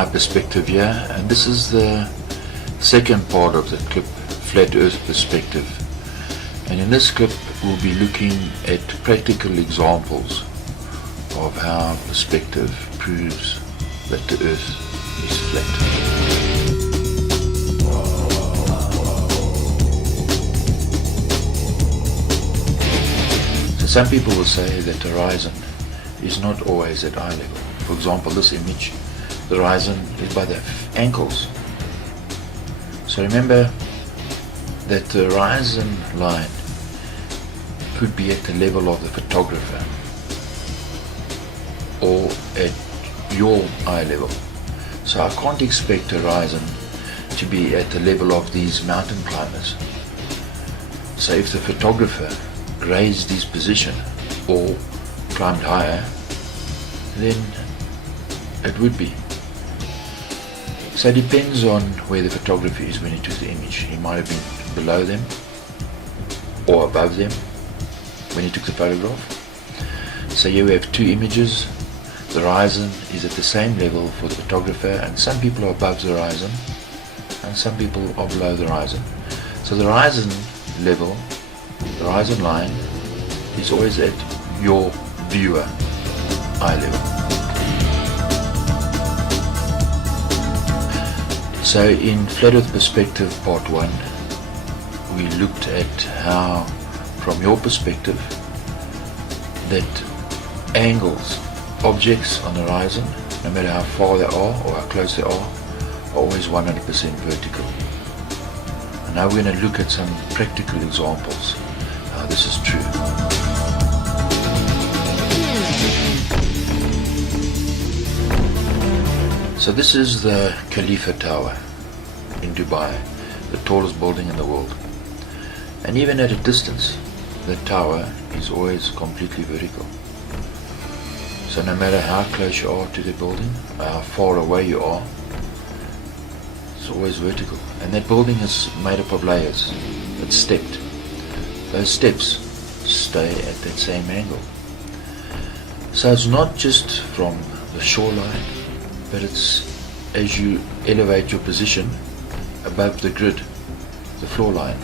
my perspective here, and this is the second part of the clip, Flat Earth Perspective. And in this clip we'll be looking at practical examples of how perspective proves that the Earth is flat. So some people will say that the horizon is not always at eye level. For example, this image, the horizon is by the ankles. So remember that the horizon line could be at the level of the photographer or at your eye level. So I can't expect the horizon to be at the level of these mountain climbers. So if the photographer raised his position or climbed higher, then it would be. So it depends on where the photographer is when he took the image. He might have been below them or above them when he took the photograph. So here we have two images. The horizon is at the same level for the photographer, and some people are above the horizon and some people are below the horizon. So the horizon level, the horizon line, is always at your viewer eye level. So in Flat Earth Perspective Part 1, we looked at how, from your perspective, that angles, objects on the horizon, no matter how far they are or how close they are always 100% vertical. And now we're going to look at some practical examples how this is true. So this is the Khalifa Tower in Dubai, the tallest building in the world. And even at a distance, the tower is always completely vertical. So no matter how close you are to the building, how far away you are, it's always vertical. And that building is made up of layers. It's stepped. Those steps stay at that same angle. So it's not just from the shoreline, but it's as you elevate your position above the grid, the floor line.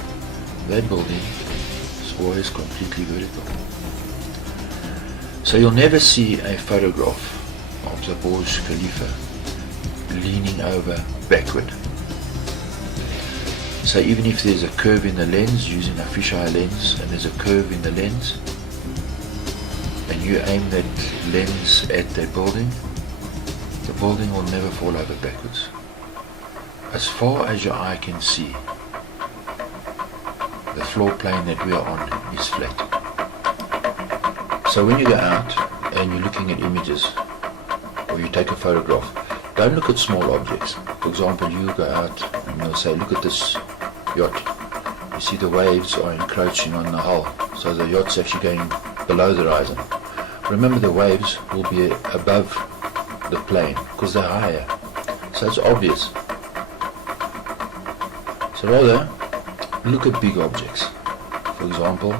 That building is always completely vertical. So you'll never see a photograph of the Burj Khalifa leaning over backward. So even if there's a curve in the lens, using a fisheye lens, and there's a curve in the lens, and you aim that lens at that building, the building will never fall over backwards. As far as your eye can see, the floor plane that we are on is flat. So when you go out and you're looking at images, or you take a photograph, don't look at small objects. For example, you go out and you'll say, look at this yacht. You see the waves are encroaching on the hull, so the yacht's actually going below the horizon. Remember, the waves will be above the plane because they're higher, so it's obvious. So rather look at big objects. For example,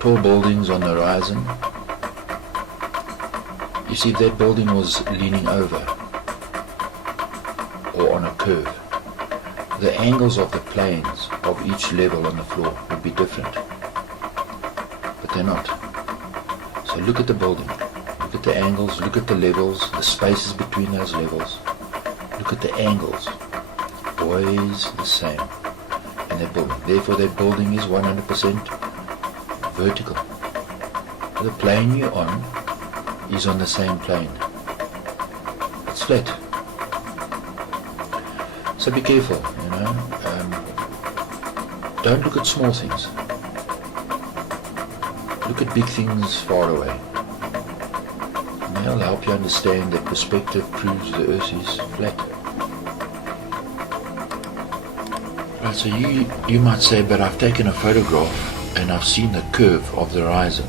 tall buildings on the horizon. You see, if that building was leaning over or on a curve, the angles of the planes of each level on the floor would be different, but they're not. So look at the building. Look at the angles, look at the levels, the spaces between those levels. Look at the angles, always the same in that building. Therefore that building is 100% vertical. The plane you're on is on the same plane. It's flat. So be careful, don't look at small things. Look at big things far away. That'll help you understand that perspective proves the Earth is flat. Right, so you might say, but I've taken a photograph and I've seen the curve of the horizon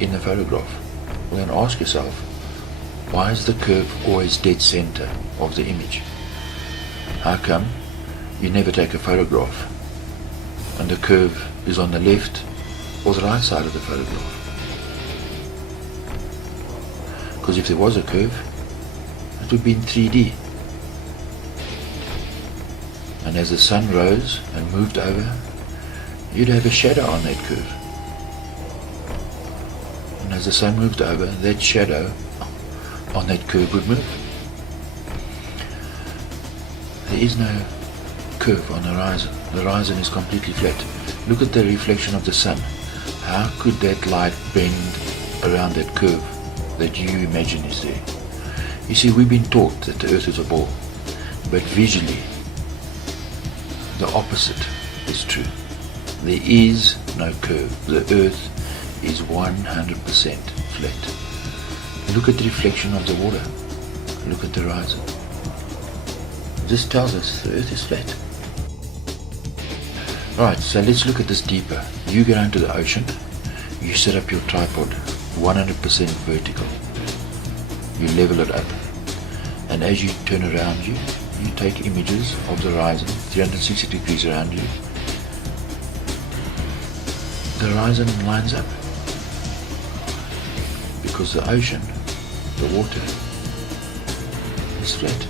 in the photograph. Well, then ask yourself, why is the curve always dead center of the image? How come you never take a photograph and the curve is on the left or the right side of the photograph? Because if there was a curve, it would be in 3D. And as the sun rose and moved over, you'd have a shadow on that curve. And as the sun moved over, that shadow on that curve would move. There is no curve on the horizon. The horizon is completely flat. Look at the reflection of the sun. How could that light bend around that curve that you imagine is there? You see, we've been taught that the earth is a ball, but visually the opposite is true. There is no curve. The earth is 100% flat. Look at the reflection of the water. Look at the horizon. This tells us the earth is flat. Right, so let's look at this deeper. You go down to the ocean, you set up your tripod 100% vertical. You level it up. And as you turn around you take images of the horizon 360 degrees around you. The horizon lines up. Because the ocean, the water, is flat.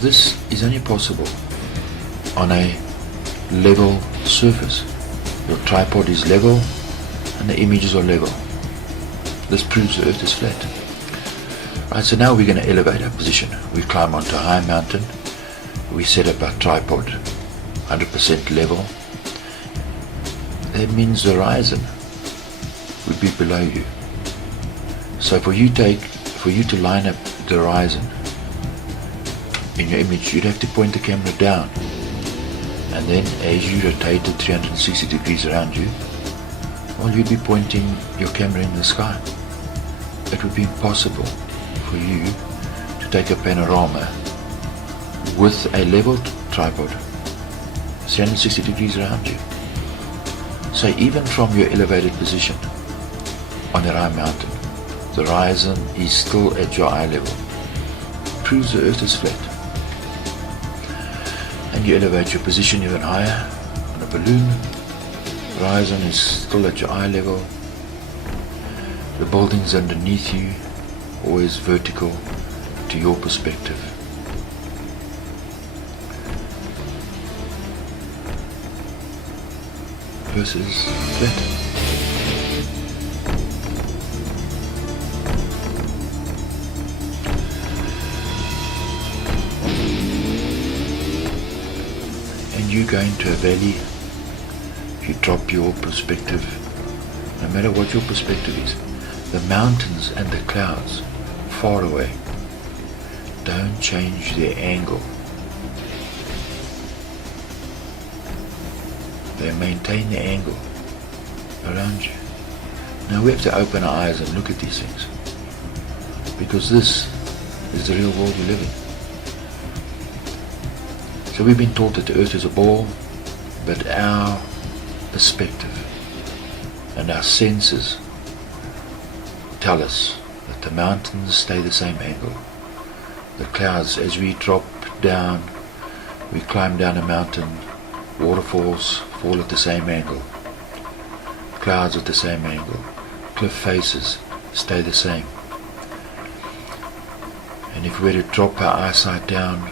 This is only possible on a level surface. Your tripod is level and the images are level. This proves the earth is flat. Right, so now we're going to elevate our position. We climb onto a high mountain. We set up our tripod 100% level. That means the horizon would be below you. So for you to line up the horizon in your image, you'd have to point the camera down. And then as you rotate it 360 degrees around you, well, you'd be pointing your camera in the sky. It would be impossible for you to take a panorama with a leveled tripod 360 degrees around you. So even from your elevated position on a high mountain, the horizon is still at your eye level. Proves the earth is flat. And you elevate your position even higher on a balloon. The horizon is still at your eye level. The buildings underneath you always vertical to your perspective. Versus flat. You go into a valley, you drop your perspective, no matter what your perspective is, the mountains and the clouds far away don't change their angle. They maintain their angle around you. Now we have to open our eyes and look at these things, because this is the real world we live in. So we've been taught that the earth is a ball, but our perspective and our senses tell us that the mountains stay the same angle. The clouds, as we drop down, we climb down a mountain, waterfalls fall at the same angle. Clouds at the same angle. Cliff faces stay the same. And if we were to drop our eyesight down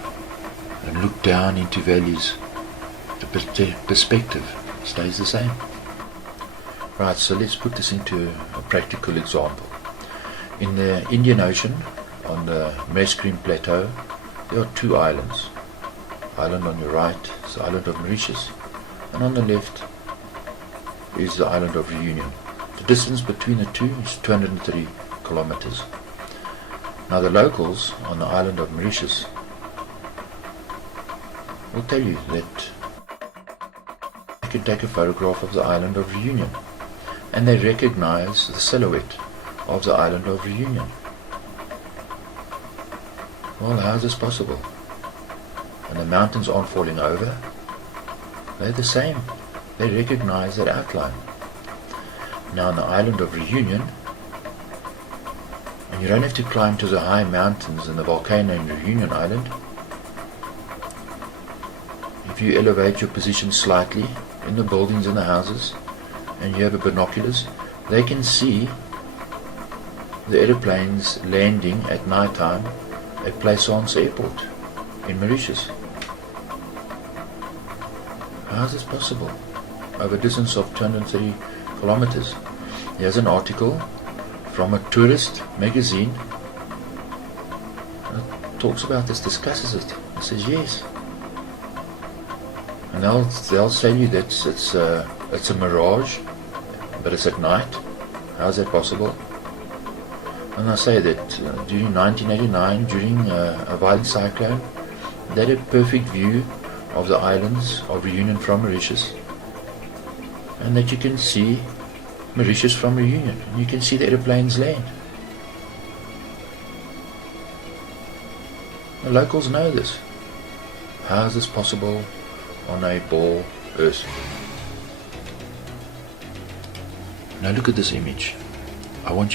and look down into valleys, the perspective stays the same. Right, so let's put this into a practical example. In the Indian Ocean, on the Marescreen Plateau, there are two islands. Island on your right is the island of Mauritius, and on the left is the island of Reunion. The distance between the two is 230 kilometers. Now the locals on the island of Mauritius will tell you that you can take a photograph of the island of Reunion and they recognize the silhouette of the island of Reunion. Well, how is this possible? And the mountains aren't falling over. They're the same. They recognize that outline. Now on the island of Reunion, and you don't have to climb to the high mountains and the volcano in Reunion Island. If you elevate your position slightly in the buildings and the houses, and you have a binoculars, they can see the aeroplanes landing at night time at Plaisance Airport in Mauritius. How is this possible? Over a distance of 230 kilometers. Here's an article from a tourist magazine that talks about this, discusses it. It says yes. And they'll tell you that it's a mirage, but it's at night. How is that possible? And I say that during 1989, during a violent cyclone, they had a perfect view of the islands of Reunion from Mauritius, and that you can see Mauritius from Reunion, and you can see the aeroplanes land. The locals know this. How is this possible on a ball Earth? Now look at this image. I want you